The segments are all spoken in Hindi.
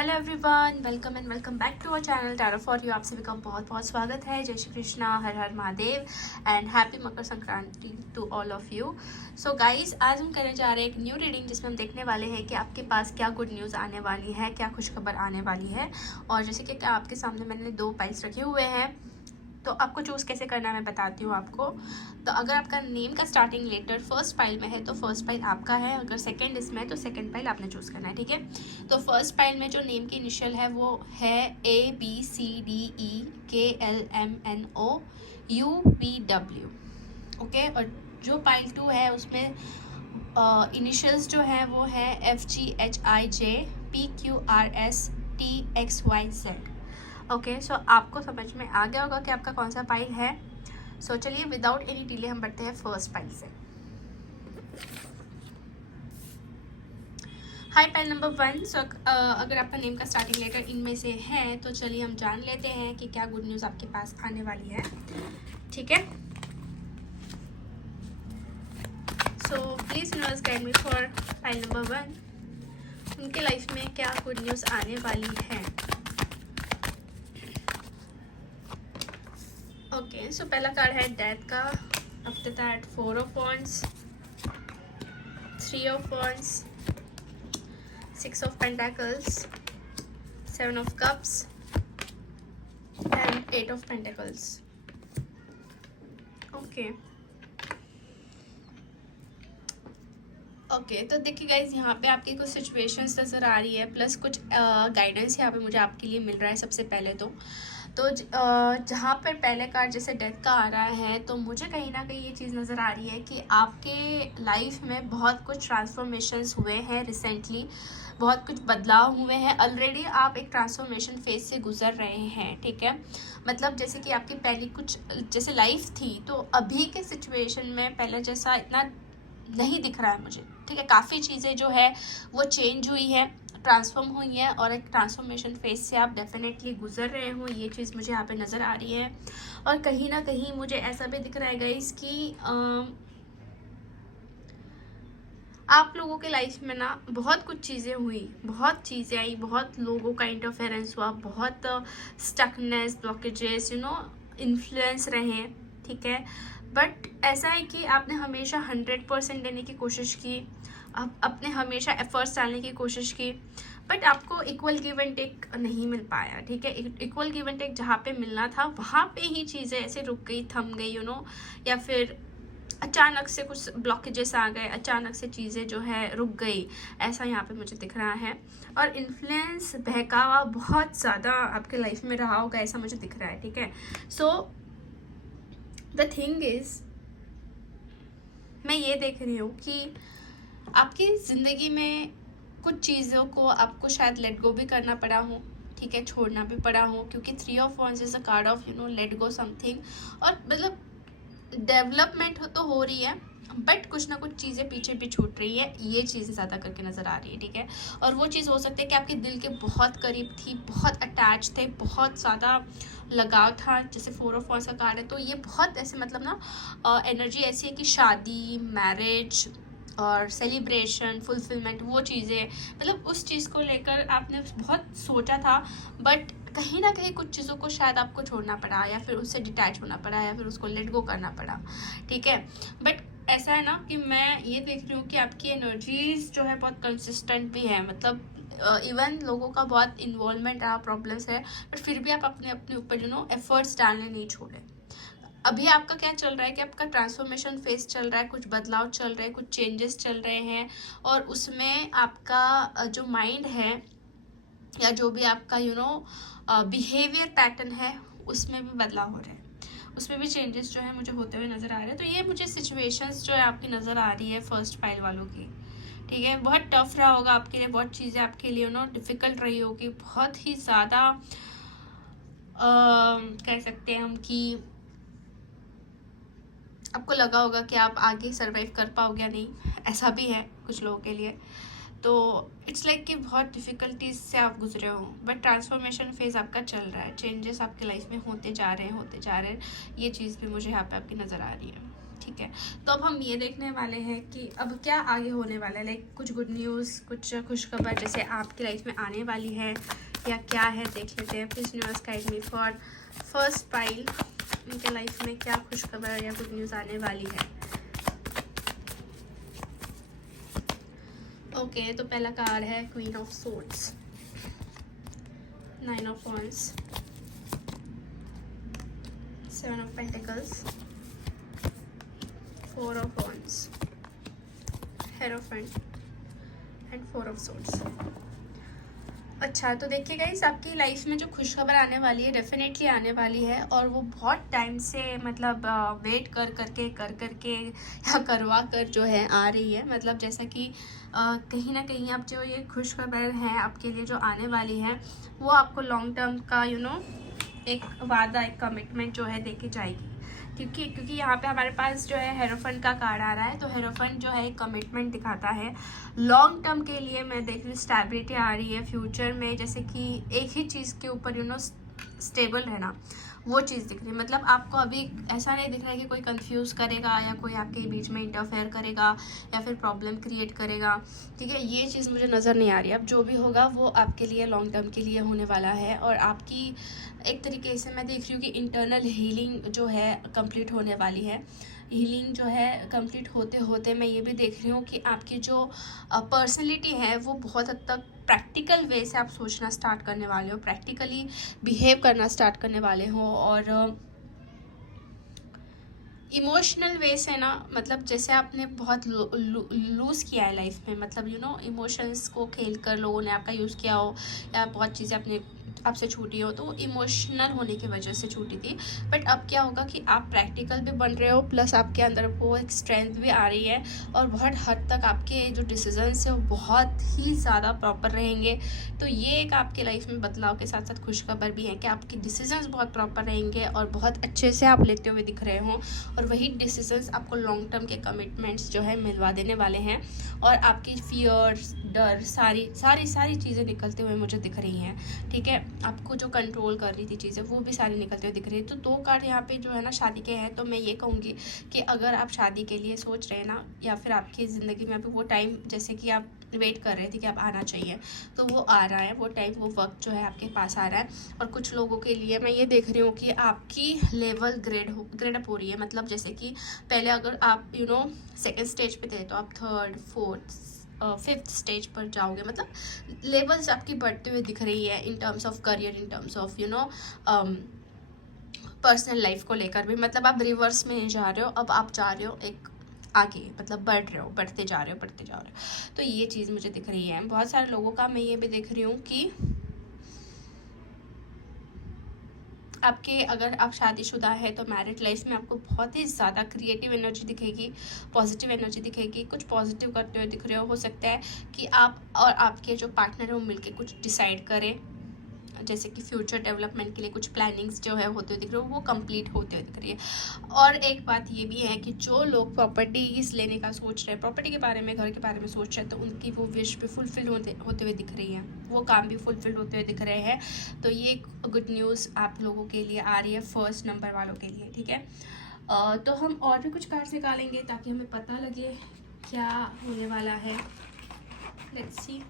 Hello everyone, welcome and welcome back to our channel tarot for you. आप सभी का बहुत बहुत स्वागत है। जय श्री कृष्णा, हर हर Mahadev and happy Makar Sankranti to all of you. So guys, आज हम करने जा रहे हैं एक न्यू रीडिंग जिसमें हम देखने वाले हैं कि आपके पास क्या गुड न्यूज़ आने वाली है, क्या खुशखबर आने वाली है। और जैसे कि आपके सामने मैंने 2 पाइल्स रखे हुए हैं, तो आपको चूज़ कैसे करना है मैं बताती हूँ आपको। तो अगर आपका नेम का स्टार्टिंग लेटर फर्स्ट पाइल में है तो फर्स्ट पाइल आपका है, अगर सेकंड इसमें है तो सेकंड पाइल आपने चूज़ करना है, ठीक है। तो फर्स्ट पाइल में जो नेम की इनिशियल है वो है ABCDEKLMNOUPW, ओके। और जो पाइल 2 है उसमें इनिशियल्स जो है वो है FGHIJPQRSTXYZ, ओके। सो आपको समझ में आ गया होगा कि आपका कौन सा पाइल है। सो चलिए विदाउट एनी डिले हम बढ़ते हैं फर्स्ट पाइल से। हाय पाइल नंबर 1। सो अगर आपका नेम का स्टार्टिंग लेटर इनमें से है तो चलिए हम जान लेते हैं कि क्या गुड न्यूज़ आपके पास आने वाली है, ठीक है। So please universe guide me for pile number 1, उनके लाइफ में क्या गुड न्यूज़ आने वाली है। ओके, सो पहला कार्ड है डेथ का, after that 4 of wands, 3 of wands, 6 of pentacles, 7 of cups and 8 of pentacles, okay. Okay, तो देखिए गाइज, यहाँ पे आपकी कुछ सिचुएशंस नज़र आ रही है, प्लस कुछ गाइडेंस यहाँ पे मुझे आपके लिए मिल रहा है। सबसे पहले तो जहाँ पर पहले कार्ड जैसे डेथ का आ रहा है, तो मुझे कहीं ना कहीं ये चीज़ नज़र आ रही है कि आपके लाइफ में बहुत कुछ ट्रांसफॉर्मेशंस हुए हैं रिसेंटली, बहुत कुछ बदलाव हुए हैं। ऑलरेडी आप एक ट्रांसफॉर्मेशन फेज से गुजर रहे हैं, ठीक है। मतलब जैसे कि आपकी पहली कुछ जैसे लाइफ थी, तो अभी के सिचुएशन में पहले जैसा इतना नहीं दिख रहा है मुझे, ठीक है। काफ़ी चीज़ें जो है वो चेंज हुई है, ट्रांसफॉर्म हुई है, और एक ट्रांसफॉर्मेशन फेज से आप डेफिनेटली गुजर रहे हो, ये चीज़ मुझे यहाँ पे नज़र आ रही है। और कहीं ना कहीं मुझे ऐसा भी दिख रहा है गाइस कि आप लोगों के लाइफ में ना बहुत कुछ चीज़ें हुई, बहुत चीज़ें आई, बहुत लोगों का इंटरफेरेंस हुआ, बहुत स्टकनेस, ब्लॉकेजेस, इन्फ्लुएंस रहे, ठीक है। बट ऐसा है कि आपने हमेशा 100% देने की कोशिश की, आपने हमेशा एफर्ट्स डालने की कोशिश की, बट आपको इक्वल गिव एंड टेक नहीं मिल पाया, ठीक है। इक्वल गिव एंड टेक जहाँ पे मिलना था वहाँ पे ही चीज़ें ऐसे रुक गई, थम गई, या फिर अचानक से कुछ ब्लॉकेजेस आ गए, अचानक से चीज़ें जो है रुक गई, ऐसा यहाँ पे मुझे दिख रहा है। और इन्फ्लुएंस, बहकावा बहुत ज़्यादा आपके लाइफ में रहा होगा, ऐसा मुझे दिख रहा है, ठीक है। सो द थिंग इज, मैं ये देख रही हूँ कि आपकी ज़िंदगी में कुछ चीज़ों को आपको शायद लेट गो भी करना पड़ा हो, ठीक है, छोड़ना भी पड़ा हो, क्योंकि 3 of wands is a card of let go something. और मतलब डेवलपमेंट तो हो रही है, बट कुछ ना कुछ चीज़ें पीछे भी छूट रही है, ये चीज़ें ज़्यादा करके नज़र आ रही है, ठीक है। और वो चीज़ हो सकती है कि आपके दिल के बहुत करीब थी, बहुत अटैच थे, बहुत ज़्यादा लगाव था, जैसे 4 ऑफ वॉन्ड्स का कार्ड है, तो ये बहुत ऐसे मतलब ना एनर्जी ऐसी है कि शादी, मैरिज और सेलिब्रेशन, फुलफिलमेंट, वो चीज़ें, मतलब उस चीज़ को लेकर आपने बहुत सोचा था, बट कहीं ना कहीं कुछ चीज़ों को शायद आपको छोड़ना पड़ा, या फिर उससे डिटैच होना पड़ा, या फिर उसको लेट गो करना पड़ा, ठीक है। बट ऐसा है ना कि मैं ये देख रही हूँ कि आपकी एनर्जीज जो है बहुत कंसिस्टेंट भी है, मतलब इवन लोगों का बहुत इन्वॉल्वमेंट रहा, प्रॉब्लम्स है, बट फिर भी आप अपने अपने ऊपर एफर्ट्स डालने नहीं छोड़े। अभी आपका क्या चल रहा है कि आपका ट्रांसफॉर्मेशन फेज चल रहा है, कुछ बदलाव चल रहे हैं, कुछ चेंजेस चल रहे हैं, और उसमें आपका जो माइंड है, या जो भी आपका बिहेवियर पैटर्न है, उसमें भी बदलाव हो रहा है, उसमें भी चेंजेस जो है मुझे होते हुए नज़र आ रहे हैं। तो ये मुझे सिचुएशंस जो है आपकी नज़र आ रही है फर्स्ट पाइल वालों की, ठीक है। बहुत टफ रहा होगा आपके लिए, बहुत चीज़ें आपके लिए डिफ़िकल्ट रही होगी, बहुत ही ज़्यादा कह सकते हैं हम कि आपको लगा होगा कि आप आगे सरवाइव कर पाओगे या नहीं, ऐसा भी है कुछ लोगों के लिए। तो इट्स लाइक कि बहुत डिफ़िकल्टीज से आप गुजरे हो, बट ट्रांसफॉर्मेशन फेज आपका चल रहा है, चेंजेस आपके लाइफ में होते जा रहे हैं, ये चीज़ भी मुझे यहाँ पे आपकी नज़र आ रही है, ठीक है, तो अब हम ये देखने वाले हैं कि अब क्या आगे होने वाला है, लाइक कुछ गुड न्यूज़, कुछ खुशखबर जैसे आपकी लाइफ में आने वाली है या क्या है, देख लेते हैं। Please universe guide me for first pile, उनके लाइफ में क्या खुशखबर या गुड न्यूज़ आने वाली है। ओके, तो पहला कार्ड है queen of swords, 9 of wands, 7 of pentacles, 4 of wands, hierophant and 4 of swords. अच्छा, तो देखिए गाइस, आपकी लाइफ में जो खुशखबर आने वाली है डेफिनेटली आने वाली है, और वो बहुत टाइम से मतलब वेट कर करके या करवा कर जो है आ रही है। मतलब जैसा कि कहीं ना कहीं आप जो ये खुशखबर है आपके लिए जो आने वाली है वो आपको लॉन्ग टर्म का एक वादा, एक कमिटमेंट जो है देके जाएगी। क्योंकि यहाँ पे हमारे पास जो है हेरोफेंट का कार्ड आ रहा है, तो हेरोफेंट जो है एक कमिटमेंट दिखाता है लॉन्ग टर्म के लिए। मैं देख रही हूँ स्टेबिलिटी आ रही है फ्यूचर में, जैसे कि एक ही चीज़ के ऊपर स्टेबल रहना, वो चीज़ दिख रही है। मतलब आपको अभी ऐसा नहीं दिख रहा है कि कोई कंफ्यूज करेगा या कोई आपके बीच में इंटरफेयर करेगा या फिर प्रॉब्लम क्रिएट करेगा, ठीक है, ये चीज़ मुझे नज़र नहीं आ रही। अब जो भी होगा वो आपके लिए लॉन्ग टर्म के लिए होने वाला है, और आपकी एक तरीके से मैं देख रही हूँ कि इंटरनल हीलिंग जो है कंप्लीट होने वाली है। हीलिंग जो है कंप्लीट होते होते मैं ये भी देख रही हूँ कि आपकी जो पर्सनैलिटी है वो बहुत हद तक प्रैक्टिकल वे से आप सोचना स्टार्ट करने वाले हो, प्रैक्टिकली बिहेव करना स्टार्ट करने वाले हो, और इमोशनल वे से ना, मतलब जैसे आपने बहुत लूज़ किया है लाइफ में, मतलब इमोशंस को खेल कर लोगों ने आपका यूज़ किया हो या बहुत चीज़ें अपने आपसे छूटी हो, तो इमोशनल होने की वजह से छूटी थी। बट अब क्या होगा कि आप प्रैक्टिकल भी बन रहे हो, प्लस आपके अंदर वो एक स्ट्रेंथ भी आ रही है, और बहुत हद तक आपके जो डिसीजंस है वो बहुत ही ज़्यादा प्रॉपर रहेंगे। तो ये एक आपके लाइफ में बदलाव के साथ साथ खुशखबर भी है कि आपके डिसीजंस बहुत प्रॉपर रहेंगे और बहुत अच्छे से आप लेते हुए दिख रहे हो, और वही डिसीजंस आपको लॉन्ग टर्म के कमिटमेंट्स जो है मिलवा देने वाले हैं, और आपकी फियर्स, डर, सारी चीज़ें निकलते हुए मुझे दिख रही हैं, ठीक है। आपको जो कंट्रोल कर रही थी चीज़ें वो भी सारी निकलते हुए दिख रही है। तो 2 कार्ड यहाँ पे जो है ना शादी के हैं, तो मैं ये कहूँगी कि अगर आप शादी के लिए सोच रहे हैं ना, या फिर आपकी ज़िंदगी में अभी वो टाइम जैसे कि आप वेट कर रहे थे कि आप आना चाहिए, तो वो आ रहा है, वो टाइम, वो वक्त जो है आपके पास आ रहा है। और कुछ लोगों के लिए मैं ये देख रही हूँ कि आपकी लेवल ग्रेड अप हो रही है। मतलब जैसे कि पहले अगर आप सेकेंड स्टेज पे थे, तो आप 3rd, 4th, 5th स्टेज पर जाओगे। मतलब लेवल्स आपकी बढ़ते हुए दिख रही है in terms of career, in terms of personal life को लेकर भी। मतलब आप रिवर्स में नहीं जा रहे हो, अब आप जा रहे हो एक आगे, मतलब बढ़ रहे हो, बढ़ते जा रहे हो। तो ये चीज़ मुझे दिख रही है बहुत सारे लोगों का। मैं ये भी देख रही हूँ कि आपके, अगर आप शादीशुदा है तो मैरिड लाइफ में आपको बहुत ही ज़्यादा क्रिएटिव एनर्जी दिखेगी, पॉजिटिव एनर्जी दिखेगी, कुछ पॉजिटिव करते हुए दिख रहे हो सकता है कि आप और आपके जो पार्टनर है वो मिलके कुछ डिसाइड करें, जैसे कि फ्यूचर डेवलपमेंट के लिए कुछ प्लानिंग्स जो है होते हुए दिख रहे हो, वो कंप्लीट होते हुए दिख रही है। और एक बात ये भी है कि जो लोग प्रॉपर्टीज लेने का सोच रहे हैं, प्रॉपर्टी के बारे में, घर के बारे में सोच रहे हैं, तो उनकी वो विश भी फुलफिल होते हुए दिख रही है, वो काम भी फुलफिल होते हुए दिख रहे हैं। तो ये गुड न्यूज़ आप लोगों के लिए आ रही है, 1st नंबर वालों के लिए, ठीक है। तो हम और भी कुछ कार्ड्स निकालेंगे ताकि हमें पता लगे क्या होने वाला है। Let's see,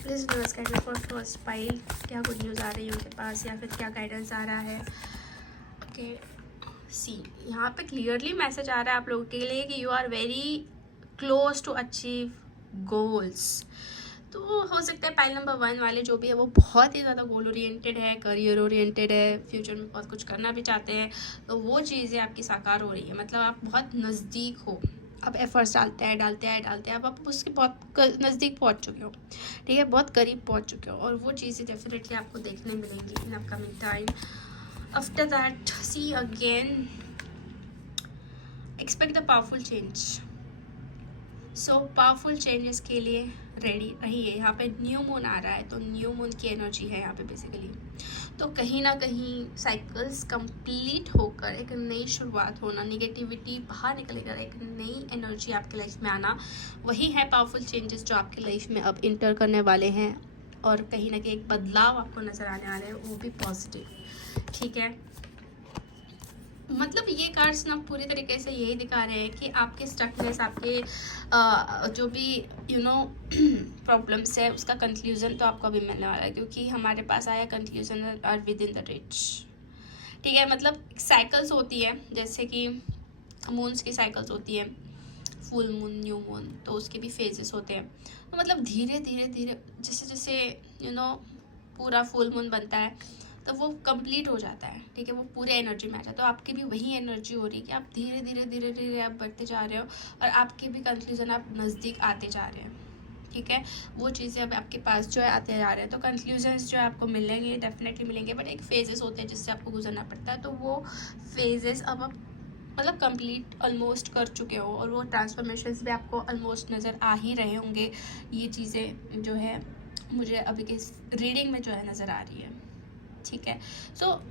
please universe guide me for first pile, क्या गुड न्यूज़ आ रही है उनके पास या फिर क्या गाइडेंस आ रहा है। ओके, सी, यहाँ पे क्लियरली मैसेज आ रहा है आप लोगों के लिए कि you are very close to achieve goals. तो हो सकता है पाइल नंबर 1 वाले जो भी है वो बहुत ही ज़्यादा गोल ओरिएंटेड है, करियर ओरिएंटेड है, फ्यूचर में बहुत कुछ करना भी चाहते हैं, तो वो चीज़ें आपकी साकार हो रही है। मतलब आप बहुत नज़दीक हो, आप एफर्ट्स डालते हैं, अब आप उसके बहुत नज़दीक पहुंच चुके हो, ठीक है, बहुत करीब पहुंच चुके हो, और वो चीज़ें डेफिनेटली आपको देखने मिलेंगी in upcoming time. After that, see again, expect the powerful change. So powerful changes के लिए रेडी रहिए। यहाँ पे न्यू मून आ रहा है, तो न्यू मून की एनर्जी है यहाँ पे बेसिकली। तो कहीं ना कहीं साइकिल्स कंप्लीट होकर एक नई शुरुआत होना, नेगेटिविटी बाहर निकलेगा, एक नई एनर्जी आपकी लाइफ में आना, वही है पावरफुल चेंजेस जो आपकी लाइफ में अब इंटर करने वाले हैं। और कहीं ना कहीं एक बदलाव आपको नज़र आने वाला है, वो भी पॉजिटिव, ठीक है। मतलब ये कार्ड्स ना पूरी तरीके से यही दिखा रहे हैं कि आपके स्टकनेस, आपके जो भी प्रॉब्लम्स है उसका कंक्लूजन तो आपको अभी मिलने वाला है, क्योंकि हमारे पास आया conclusion are within the reach. ठीक है, मतलब साइकिल्स होती है, जैसे कि मून्स की साइकिल्स होती है, फुल मून, न्यू मून, तो उसके भी फेजेस होते हैं। तो मतलब धीरे धीरे धीरे जैसे जैसे पूरा फुल मून बनता है तो वो कंप्लीट हो जाता है। ठीक है, वो पूरे एनर्जी में आ जाता है। तो आपकी भी वही एनर्जी हो रही है कि आप धीरे धीरे धीरे धीरे आप बढ़ते जा रहे हो और आपके भी कंक्लूजन आप नज़दीक आते जा रहे हैं। ठीक है, वो चीज़ें अब आपके पास जो है आते जा रहे हैं। तो कंक्लूजन्स जो है आपको मिलेंगे, डेफिनेटली मिलेंगे, बट एक फेजेस होते हैं जिससे आपको गुजरना पड़ता है। तो वो फेजेस अब आप मतलब कंप्लीट ऑलमोस्ट कर चुके हो और वो ट्रांसफॉर्मेशंस भी आपको ऑलमोस्ट नज़र आ ही रहे होंगे। ये चीज़ें जो है मुझे अभी के रीडिंग में जो है नज़र आ रही है। ठीक है, सो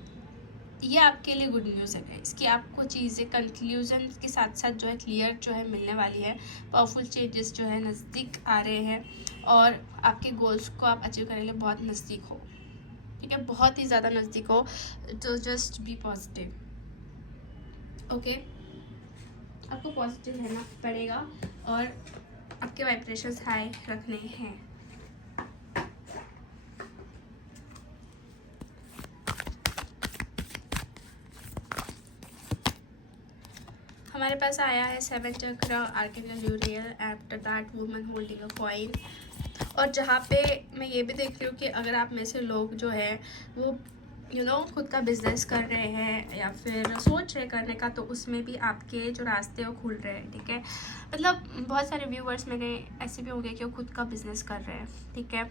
ये आपके लिए गुड न्यूज़ है इसकी, आपको चीज़ें कंक्लूजन के साथ साथ जो है क्लियर जो है मिलने वाली है। पावरफुल चेंजेस जो है नज़दीक आ रहे हैं और आपके गोल्स को आप अचीव करने के लिए बहुत नज़दीक हो। ठीक है, बहुत ही ज़्यादा नज़दीक हो। तो जस्ट बी पॉजिटिव। ओके, आपको पॉजिटिव रहना पड़ेगा और आपके वाइब्रेशंस हाई रखने हैं। हमारे पास आया है 7 चक्र, archangel यूरियल, after that woman holding a coin. और जहाँ पे मैं ये भी देख रही हूँ कि अगर आप में से लोग जो है वो खुद का बिजनेस कर रहे हैं या फिर सोच रहे करने का, तो उसमें भी आपके जो रास्ते हैं वो खुल रहे हैं। ठीक है, मतलब बहुत सारे व्यूवर्स मेरे ऐसे भी होंगे कि वो खुद का बिजनेस कर रहे हैं। ठीक है,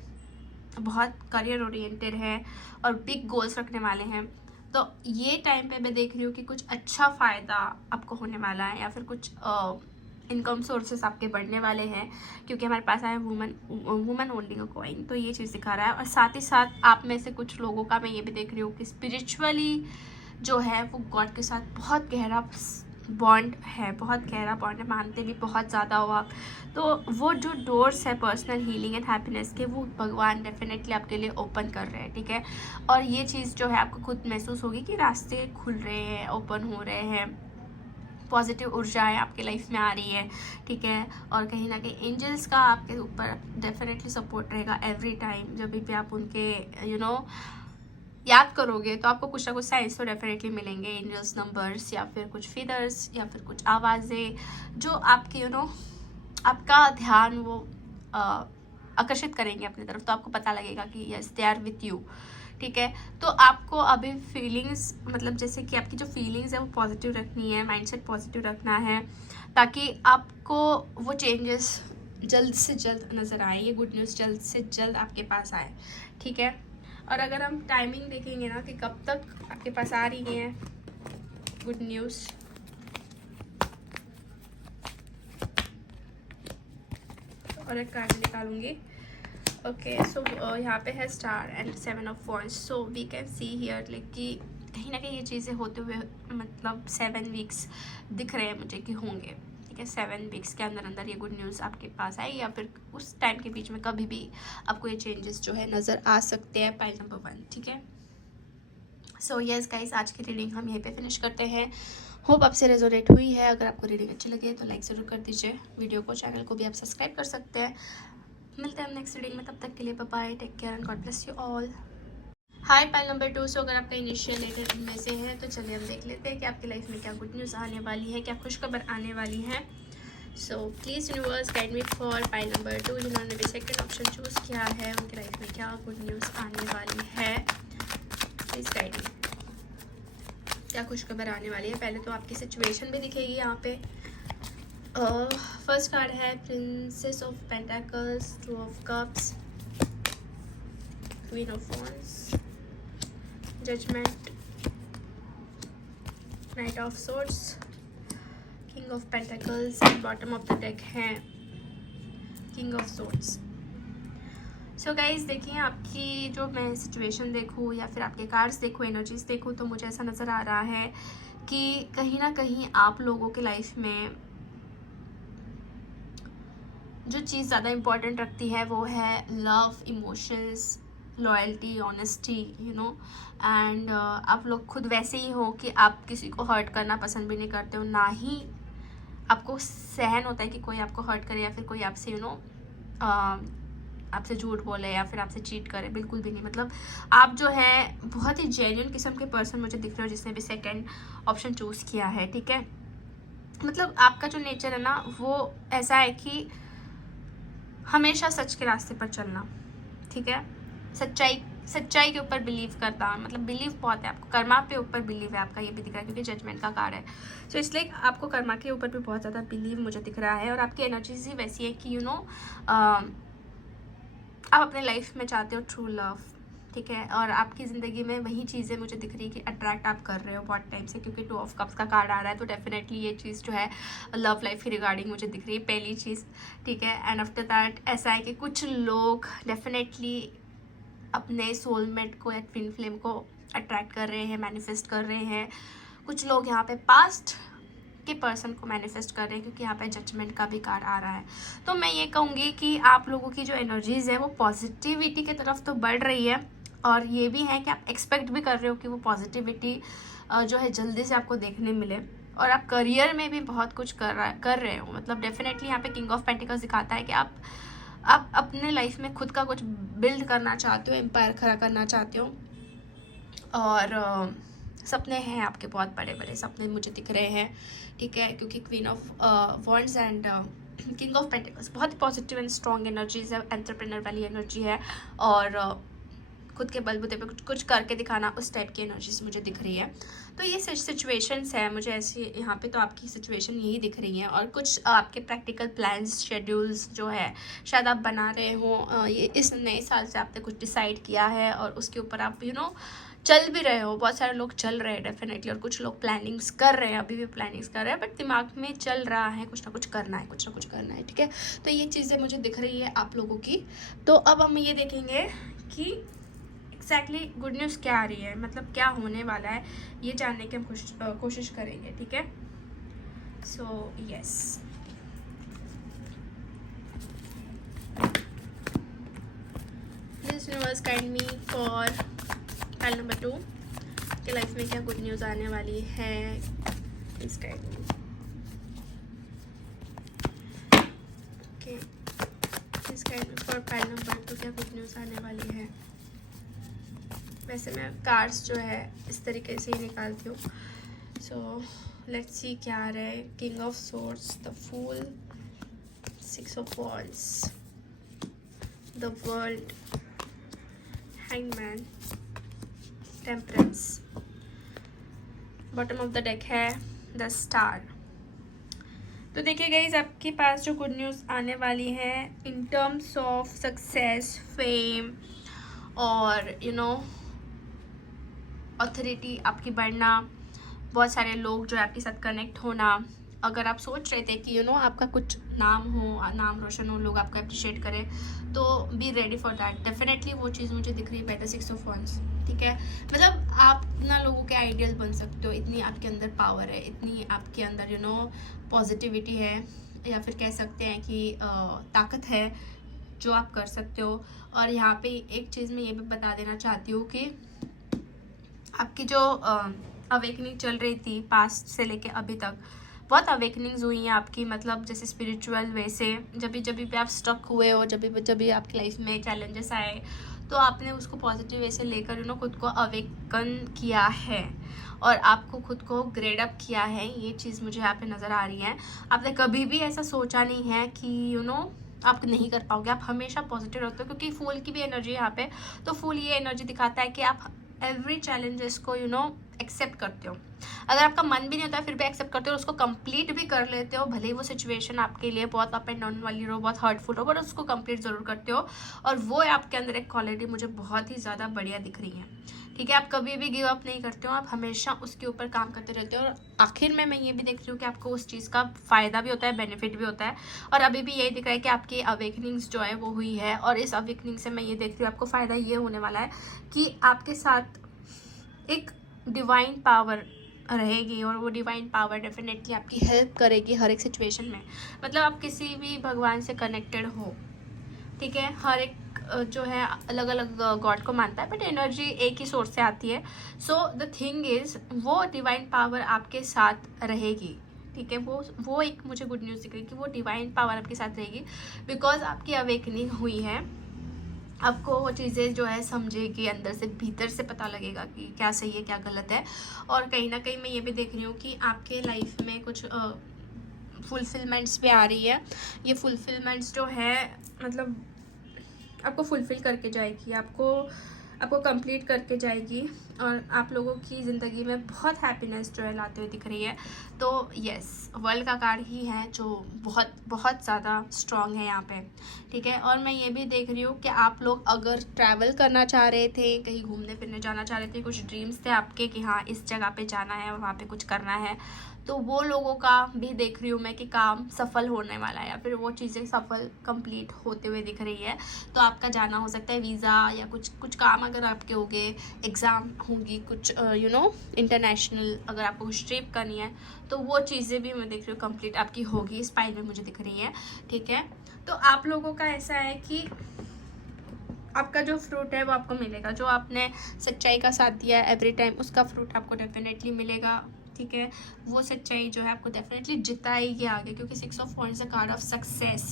बहुत करियर ओरिएंटेड है और बिग गोल्स रखने वाले हैं। तो ये टाइम पे मैं देख रही हूँ कि कुछ अच्छा फ़ायदा आपको होने वाला है या फिर कुछ इनकम सोर्सेस आपके बढ़ने वाले हैं, क्योंकि हमारे पास आया वुमन होल्डिंग अ कॉइन। तो ये चीज़ दिखा रहा है। और साथ ही साथ आप में से कुछ लोगों का मैं ये भी देख रही हूँ कि स्पिरिचुअली जो है वो गॉड के साथ बहुत गहरा बॉन्ड है, बहुत गहरा बॉन्ड है, मानते भी बहुत ज़्यादा हो आप। तो वो जो डोर्स है पर्सनल हीलिंग एंड हैप्पीनेस के, वो भगवान डेफिनेटली आपके लिए ओपन कर रहे हैं। ठीक है, और ये चीज़ जो है आपको खुद महसूस होगी कि रास्ते खुल रहे हैं, ओपन हो रहे हैं, पॉजिटिव ऊर्जाएं आपके लाइफ में आ रही है। ठीक है, और कहीं ना कहीं एंजल्स का आपके ऊपर डेफिनेटली सपोर्ट रहेगा एवरी टाइम। जब भी आप उनके याद करोगे तो आपको कुछ ना कुछ साइंस तो डेफिनेटली मिलेंगे, एंजल्स नंबर्स या फिर कुछ फीदर्स या फिर कुछ आवाज़ें जो आपके आपका ध्यान वो आकर्षित करेंगे अपनी तरफ। तो आपको पता लगेगा कि yes they are with you. ठीक है, तो आपको अभी फीलिंग्स, मतलब जैसे कि आपकी जो फीलिंग्स है वो पॉजिटिव रखनी है, माइंडसेट पॉजिटिव रखना है, ताकि आपको वो चेंजेस जल्द से जल्द नज़र आए, ये गुड न्यूज़ जल्द से जल्द आपके पास आए। ठीक है, और अगर हम टाइमिंग देखेंगे ना कि कब तक आपके पास आ रही है गुड न्यूज़, और एक कार्ड निकालूंगी। ओके, सो यहाँ पे है star and 7 of wands. So we can see here like कि कहीं ना कहीं ये चीज़ें होते हुए मतलब 7 वीक्स दिख रहे हैं मुझे कि होंगे। ठीक है, 7 वीक्स के अंदर अंदर ये गुड न्यूज़ आपके पास आए या फिर उस टाइम के बीच में कभी भी आपको ये चेंजेस जो है नज़र आ सकते हैं। Pile number 1। ठीक है, सो यस गाइस, आज की रीडिंग हम यहीं पे फिनिश करते हैं। होप आपसे रेजोनेट हुई है। अगर आपको रीडिंग अच्छी लगे तो लाइक ज़रूर कर दीजिए वीडियो को, चैनल को भी आप सब्सक्राइब कर सकते हैं। मिलते हैं नेक्स्ट रीडिंग में, तब तक के लिए bye bye, take care and God bless you all. Hi pile number 2। So अगर आपका इनिशिएटेड में से है तो चलिए हम देख लेते हैं कि आपकी लाइफ में क्या गुड न्यूज़ आने वाली है, क्या खुशखबर आने वाली है। So please universe guide me for pile number 2, जिन्होंने भी सेकेंड ऑप्शन चूज़ किया है, उनकी लाइफ में क्या गुड न्यूज़ आने वाली है। प्लीज़ गाइड मी, क्या खुशखबर आने वाली है। पहले तो आपकी सिचुएशन भी दिखेगी यहाँ पे। फर्स्ट कार्ड है princess of pentacles, 2 of cups, queen of wands, judgment, knight of swords, king of pentacles and bottom of the deck है king of swords. So guys देखिए, आपकी जो मैं सिचुएशन देखूँ या फिर आपके कार्ड्स देखूँ, एनर्जीज देखूँ, तो मुझे ऐसा नज़र आ रहा है कि कहीं ना कहीं आप लोगों के लाइफ में जो चीज़ ज़्यादा इम्पोर्टेंट रखती है वो है love, emotions, loyalty, honesty, you know, and आप लोग खुद वैसे ही हो कि आप किसी को हर्ट करना पसंद भी नहीं करते हो, ना ही आपको सहन होता है कि कोई आपको हर्ट करे या फिर कोई आपसे यू नो आपसे झूठ बोले या फिर आपसे चीट करे, बिल्कुल भी नहीं। मतलब आप जो है बहुत ही जेन्युइन किस्म के पर्सन मुझे दिख रहे हो जिसने भी सेकंड ऑप्शन चूज़ किया है, ठीक है। मतलब आपका जो नेचर है ना वो ऐसा है कि हमेशा सच के रास्ते पर चलना, ठीक है। सच्चाई के ऊपर बिलीव करता, मतलब बिलीव बहुत है आपको, कर्मा पे ऊपर बिलीव है आपका, ये भी दिख रहा है क्योंकि जजमेंट का कार्ड है। सो इसलिए आपको कर्मा के ऊपर भी बहुत ज़्यादा बिलीव मुझे दिख रहा है। और आपकी एनर्जीज ही वैसी है कि यू नो आप अपने लाइफ में चाहते हो ट्रू लव, ठीक है। और आपकी ज़िंदगी में वही चीज़ें मुझे दिख रही है कि अट्रैक्ट आप कर रहे हो बहुत टाइम से, क्योंकि 2 ऑफ कप्स का कार्ड आ रहा है। तो डेफिनेटली ये चीज़ जो है लव लाइफ की रिगार्डिंग मुझे दिख रही है, पहली चीज़, ठीक है। एंड आफ्टर दैट ऐसा है कि कुछ लोग डेफिनेटली अपने सोलमेट को या ट्विन फ्लेम को अट्रैक्ट कर रहे हैं, मैनिफेस्ट कर रहे हैं। कुछ लोग यहाँ पे पास्ट के पर्सन को मैनिफेस्ट कर रहे हैं, क्योंकि यहाँ पे जजमेंट का भी कार्ड आ रहा है। तो मैं ये कहूँगी कि आप लोगों की जो एनर्जीज है वो पॉजिटिविटी की तरफ तो बढ़ रही है, और ये भी है कि आप एक्सपेक्ट भी कर रहे हो कि वो पॉजिटिविटी जो है जल्दी से आपको देखने मिले। और आप करियर में भी बहुत कुछ कर रहे हो। मतलब डेफिनेटली यहाँ पे किंग ऑफ पेंटिकल्स दिखाता है कि आप अपने लाइफ में खुद का कुछ बिल्ड करना चाहते हो, एम्पायर खड़ा करना चाहते हो। और सपने हैं आपके, बहुत बड़े बड़े सपने मुझे दिख रहे हैं, ठीक है। क्योंकि queen of wands and king of pentacles बहुत ही पॉजिटिव एंड स्ट्रॉन्ग एनर्जीज है, एंटरप्रेन्योर वाली एनर्जी है। और खुद के बलबूते पे कुछ करके दिखाना, उस टाइप की एनर्जीज मुझे दिख रही है। तो ये सिचुएशंस है मुझे ऐसी यहाँ पे, तो आपकी सिचुएशन यही दिख रही है। और कुछ आपके प्रैक्टिकल प्लान्स, शेड्यूल्स जो है शायद आप बना रहे हो, ये इस नए साल से आपने कुछ डिसाइड किया है और उसके ऊपर आप यू नो चल भी रहे हो। बहुत सारे लोग चल रहे हैं डेफिनेटली, और कुछ लोग प्लानिंग्स कर रहे हैं, अभी भी प्लानिंग्स कर रहे हैं, बट दिमाग में चल रहा है कुछ ना कुछ करना है, कुछ ना कुछ करना है, ठीक है। तो ये चीज़ें मुझे दिख रही है आप लोगों की। तो अब हम ये देखेंगे कि एग्जैक्टली गुड न्यूज़ क्या आ रही है, मतलब क्या होने वाला है, ये जानने की हम कोशिश करेंगे, ठीक है। So yes, this universe kind me for file number 2 कि लाइफ में क्या गुड न्यूज़ आने वाली है इस टाइम में। ओके, इस टाइम में फॉर फाइल नंबर 2 क्या गुड न्यूज़ आने वाली है। वैसे मैं कार्ड्स जो है इस तरीके से ही निकालती हूँ। सो लेट्स सी क्या आ रहा है। King of swords, the fool, 6 of wands, the world, hangman, temperance, bottom of the deck है द स्टार। तो देखिए गाइस, आपके पास जो गुड न्यूज़ आने वाली है in terms of success, fame और यू नो ऑथोरिटी आपकी बढ़ना, बहुत सारे लोग जो है आपके साथ कनेक्ट होना। अगर आप सोच रहे थे कि यू नो आपका कुछ नाम हो, नाम रोशन हो, लोग आपका अप्रिशिएट करें, तो be ready for that. Definitely वो चीज़ मुझे दिख रही है। बेटर 6 ऑफ वॉन्ड्स, ठीक है। मतलब आप ना लोगों के आइडियल बन सकते हो, इतनी आपके अंदर पावर है, इतनी आपके अंदर यू नो पॉजिटिविटी है, या फिर कह सकते हैं कि ताकत है जो आप कर सकते हो। और यहाँ पे एक चीज़ मैं ये भी बता देना चाहती हूँ कि आपकी जो अवेकनिंग चल रही थी पास्ट से लेके अभी तक, बहुत अवेकनिंग्स हुई हैं आपकी। मतलब जैसे स्पिरिचुअल वे से जब भी आप स्टक हुए हो, जब भी आपकी लाइफ में चैलेंजेस आए, तो आपने उसको पॉजिटिव वे से लेकर यू नो खुद को अवेकन किया है और आपको खुद को ग्रेड अप किया है। ये चीज़ मुझे यहाँ पे नज़र आ रही है। आपने कभी भी ऐसा सोचा नहीं है कि यू नो आप नहीं कर पाओगे। आप हमेशा पॉजिटिव रहते हो, क्योंकि फूल की भी एनर्जी यहाँ पे, तो फूल ये एनर्जी दिखाता है कि आप एवरी चैलेंजेस को यू नो एक्सेप्ट करते हो। अगर आपका मन भी नहीं होता है फिर भी एक्सेप्ट करते हो, उसको कंप्लीट भी कर लेते हो। भले ही वो सिचुएशन आपके लिए बहुत अप एंड डाउन वाली हो, बहुत हर्टफुल हो, बट उसको कंप्लीट ज़रूर करते हो। और वो आपके अंदर एक क्वालिटी मुझे बहुत ही ज़्यादा बढ़िया दिख रही है, ठीक है। आप कभी भी गिव अप नहीं करते हो, आप हमेशा उसके ऊपर काम करते रहते हो। और आखिर में मैं ये भी देख रही हूँ कि आपको उस चीज़ का फ़ायदा भी होता है, बेनिफिट भी होता है। और अभी भी यही दिख रहा है कि आपकी अवेकनिंग्स जो है वो हुई है, और इस अवेकनिंग से मैं ये देख रही हूँ आपको फ़ायदा ये होने वाला है कि आपके साथ एक डिवाइन पावर रहेगी, और वो डिवाइन पावर डेफिनेटली आपकी हेल्प करेगी हर एक सिचुएशन में। मतलब आप किसी भी भगवान से कनेक्टेड हो, ठीक है, हर एक जो है अलग अलग गॉड को मानता है, बट एनर्जी एक ही सोर्स से आती है. सो द थिंग इज वो डिवाइन पावर आपके साथ रहेगी. ठीक है, वो एक मुझे गुड न्यूज़ दिख रही है कि वो डिवाइन पावर आपके साथ रहेगी, बिकॉज आपकी अवेकनिंग हुई है. आपको वो चीज़ें जो है समझेगी, अंदर से भीतर से पता लगेगा कि क्या सही है क्या गलत है. और कहीं ना कहीं मैं ये भी देख रही हूँ कि आपके लाइफ में कुछ फुलफिलमेंट्स भी आ रही है. ये फुलफिलमेंट्स जो है मतलब आपको फुलफिल करके जाएगी, आपको कंप्लीट करके जाएगी, और आप लोगों की ज़िंदगी में बहुत हैप्पीनेस जो है लाते हुए दिख रही है. तो यस, वर्ल्ड का कार्ड ही है जो बहुत बहुत ज़्यादा स्ट्रॉन्ग है यहाँ पे. ठीक है, और मैं ये भी देख रही हूँ कि आप लोग अगर ट्रैवल करना चाह रहे थे, कहीं घूमने फिरने जाना चाह रहे थे, कुछ ड्रीम्स थे आपके कि हाँ इस जगह पे जाना है और वहाँ पे कुछ करना है, तो वो लोगों का भी देख रही हूँ मैं कि काम सफल होने वाला है, या फिर वो चीज़ें सफल कंप्लीट होते हुए दिख रही है. तो आपका जाना हो सकता है वीज़ा या कुछ काम अगर आपके होंगे, एग्ज़ाम होंगी कुछ इंटरनेशनल, अगर आपको कुछ ट्रिप करनी है, तो वो चीज़ें भी मैं देख रही हूँ कंप्लीट आपकी होगी. इस फाइल में मुझे दिख रही है. ठीक है, तो आप लोगों का ऐसा है कि आपका जो फ्रूट है वो आपको मिलेगा. जो आपने सच्चाई का साथ दिया है एवरी टाइम, उसका फ्रूट आपको डेफिनेटली मिलेगा. ठीक है, वो सच्चाई जो है आपको डेफिनेटली जिताएगी आगे, क्योंकि 6 of wands a card of success,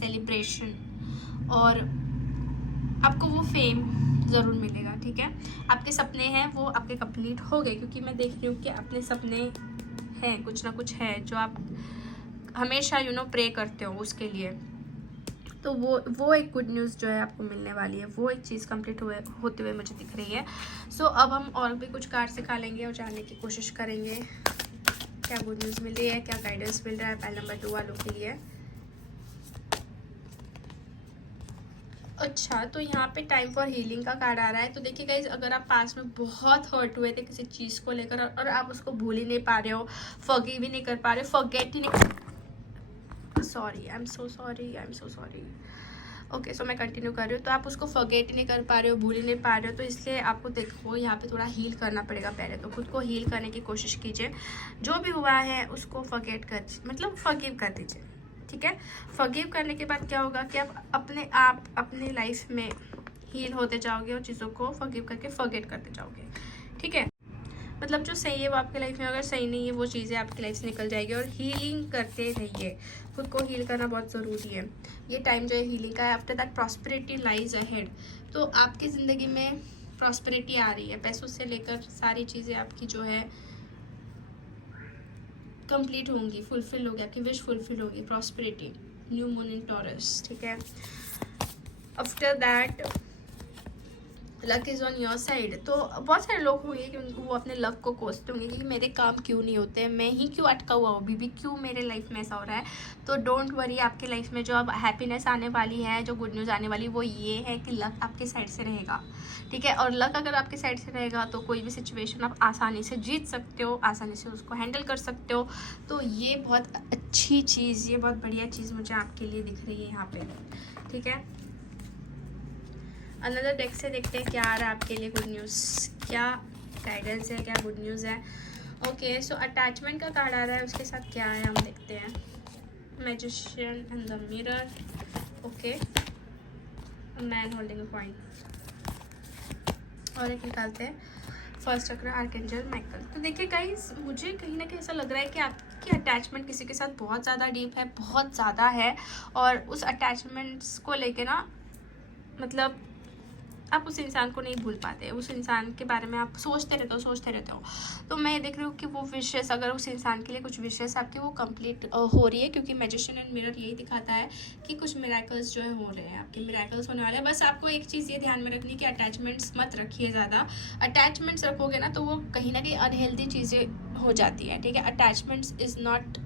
celebration, और आपको वो फेम ज़रूर मिलेगा. ठीक है, आपके सपने हैं वो आपके कंप्लीट हो गए, क्योंकि मैं देख रही हूँ कि अपने सपने हैं, कुछ ना कुछ है जो आप हमेशा प्रे करते हो उसके लिए. तो वो एक गुड न्यूज़ जो है आपको मिलने वाली है, वो एक चीज़ कंप्लीट होते हुए मुझे दिख रही है. सो अब हम और भी कुछ कार्ड्स निकालेंगे और जानने की कोशिश करेंगे क्या गुड न्यूज़ मिल रही है, क्या गाइडेंस मिल रहा है पहले नंबर 2 वालों के लिए. अच्छा, तो यहाँ पे टाइम फॉर हीलिंग का कार्ड आ रहा है. तो देखिए गाइज, अगर आप पास में बहुत हर्ट हुए थे किसी चीज़ को लेकर और आप उसको भूल ही नहीं पा रहे हो, फॉरगिव भी नहीं कर पा रहे हो, फॉरगेट ही नहीं, sorry, I am so sorry. Okay, so मैं कंटिन्यू कर रही हूँ. तो आप उसको फॉरगेट ही नहीं कर पा रहे हो, भूल ही नहीं पा रहे हो, तो इसलिए आपको देखो यहाँ पे थोड़ा हील करना पड़ेगा. पहले तो खुद को हील करने की कोशिश कीजिए. जो भी हुआ है उसको फॉरगेट कर, मतलब फॉरगिव कर दीजिए. ठीक है, फॉरगिव करने के बाद क्या होगा कि आप अपने लाइफ में हील होते जाओगे और चीज़ों को फॉरगिव करके फॉरगेट करते जाओगे. ठीक है, मतलब जो सही है वो आपके लाइफ में, अगर सही नहीं है वो चीज़ें आपकी लाइफ से निकल जाएगी. और हीलिंग करते रहिए, खुद को हील करना बहुत ज़रूरी है. ये टाइम जो है हीलिंग का है. After that prosperity lies ahead. तो आपकी ज़िंदगी में प्रॉस्पेरिटी आ रही है, पैसों से लेकर सारी चीज़ें आपकी जो है कंप्लीट होंगी, फुलफिल होगी, आपकी विश फुलफिल होगी. Prosperity, new moon in taurus. ठीक है, after that luck is on your side. तो बहुत सारे लोग होंगे कि वो अपने लक को कोसते होंगे कि मेरे काम क्यों नहीं होते, मैं ही क्यों अटका हुआ हूँ, अभी भी क्यों मेरे लाइफ में ऐसा हो रहा है. तो डोंट वरी, आपके लाइफ में जो अब हैप्पीनेस आने वाली है, जो गुड न्यूज़ आने वाली वो ये है कि लक आपके साइड से रहेगा. ठीक है, और लक अगर आपके साइड से रहेगा तो कोई भी सिचुएशन आप आसानी से जीत सकते हो, आसानी से उसको हैंडल कर सकते हो. तो ये बहुत अच्छी चीज़, ये बहुत बढ़िया चीज़ मुझे आपके लिए दिख रही है यहाँ पे. ठीक है, अनदर डेक से देखते हैं क्या आ रहा है आपके लिए गुड न्यूज़, क्या गाइडेंस है, क्या गुड न्यूज़ है. ओके, सो अटैचमेंट का कार्ड आ रहा है, उसके साथ क्या है हम देखते हैं. Magician and the mirror. Okay, man holding a coin, और एक निकालते हैं फर्स्ट चक्र आर्कएंजल माइकल. तो देखिए गाइस, मुझे कहीं ना कहीं ऐसा लग रहा है कि आपकी अटैचमेंट किसी के साथ बहुत ज़्यादा डीप है, बहुत ज़्यादा है, और उस अटैचमेंट्स को लेके ना मतलब आप उस इंसान को नहीं भूल पाते, उस इंसान के बारे में आप सोचते रहते हो. तो मैं देख रही हूँ कि वो विशेष, अगर उस इंसान के लिए कुछ विशेष आपकी वो कंप्लीट हो रही है, क्योंकि मैजिशियन एंड मिरर यही दिखाता है कि कुछ मिरेकल्स जो है हो रहे हैं, आपके मिरेकल्स होने वाले हैं. बस आपको एक चीज़ ये ध्यान में रखनी है कि अटैचमेंट्स मत रखिए ज़्यादा. अटैचमेंट्स रखोगे ना तो वो कहीं ना कहीं अनहेल्दी चीज़ें हो जाती हैं. ठीक है, अटैचमेंट्स इज़ नॉट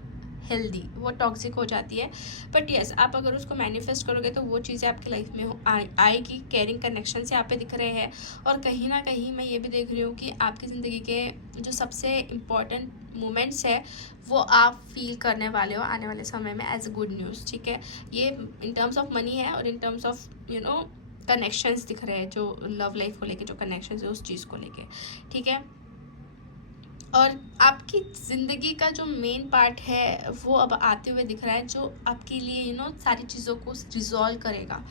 हेल्दी, वो टॉक्सिक हो जाती है. बट येस, आप अगर उसको मैनिफेस्ट करोगे तो वो चीज़ें आपकी लाइफ में आएगी. केयरिंग कनेक्शन से यहाँ पे दिख रहे हैं. और कहीं ना कहीं मैं ये भी देख रही हूँ कि आपकी ज़िंदगी के जो सबसे इम्पॉर्टेंट मोमेंट्स है वो आप फील करने वाले हो आने वाले समय में एज अ गुड न्यूज़. ठीक है, ये इन टर्म्स ऑफ मनी है और इन टर्म्स ऑफ कनेक्शंस दिख रहे हैं, जो लव लाइफ को लेके जो कनेक्शंस है उस चीज़ को लेके. ठीक है, और आपकी ज़िंदगी का जो मेन पार्ट है वो अब आते हुए दिख रहा है, जो आपके लिए सारी चीज़ों को रिजॉल्व करेगा.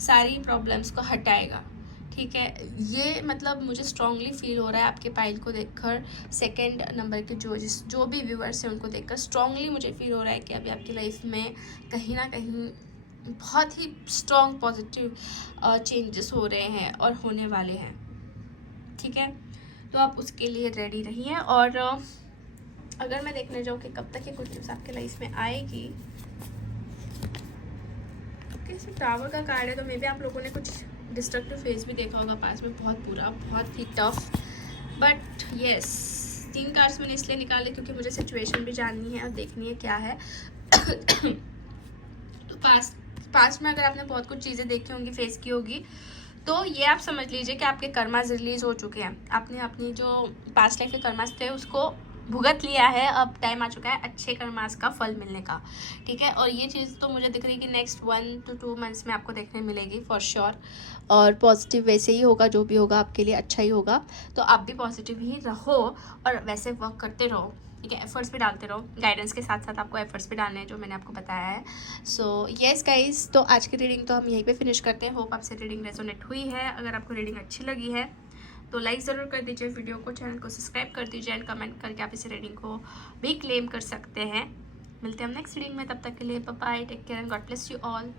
सारी प्रॉब्लम्स को हटाएगा, ठीक है। ये मतलब मुझे स्ट्रांगली फील हो रहा है आपके पाइल को देखकर। सेकंड नंबर के जो भी व्यूअर्स हैं उनको देखकर स्ट्रांगली मुझे फील हो रहा है कि अभी आपकी लाइफ में कहीं ना कहीं बहुत ही स्ट्रॉन्ग पॉजिटिव चेंजेस हो रहे हैं और होने वाले हैं, ठीक है। तो आप उसके लिए रेडी रहिए। और अगर मैं देखने जाऊँ कि कब तक ये कुछ टिप्स आपके लाइफ में आएगी, किसी टावर का कार्ड है तो मे बी आप लोगों ने कुछ डिस्ट्रक्टिव फेज भी देखा होगा पास में, बहुत बुरा, बहुत ही टफ। बट यस, 3 कार्ड्स मैंने इसलिए निकाले क्योंकि मुझे सिचुएशन भी जाननी है और देखनी है क्या है। तो पास्ट में अगर आपने बहुत कुछ चीज़ें देखी होंगी, फेस की होगी, तो ये आप समझ लीजिए कि आपके कर्मास रिलीज हो चुके हैं। आपने अपनी जो पास्ट लाइफ के कर्मास थे उसको भुगत लिया है, अब टाइम आ चुका है अच्छे कर्मास का फल मिलने का, ठीक है। और ये चीज़ तो मुझे दिख रही है कि नेक्स्ट 1 to 2 मंथ्स में आपको देखने मिलेगी फॉर श्योर। और पॉजिटिव वैसे ही होगा, जो भी होगा आपके लिए अच्छा ही होगा। तो आप भी पॉजिटिव ही रहो और वैसे वर्क करते रहो, ठीक है। एफर्ट्स भी डालते रहो, गाइडेंस के साथ साथ आपको एफर्ट्स भी डालने हैं जो मैंने आपको बताया है। सो येस गाइज, तो आज की रीडिंग तो हम यहीं पे फिनिश करते हैं। होप आपसे रीडिंग रेजोनेट हुई है। अगर आपको रीडिंग अच्छी लगी है तो लाइक ज़रूर कर दीजिए वीडियो को, चैनल को सब्सक्राइब कर दीजिए एंड कमेंट करके आप इस रीडिंग को भी क्लेम कर सकते हैं। मिलते हैं हम नेक्स्ट रीडिंग में, तब तक के लिए bye bye, take care and God bless you all.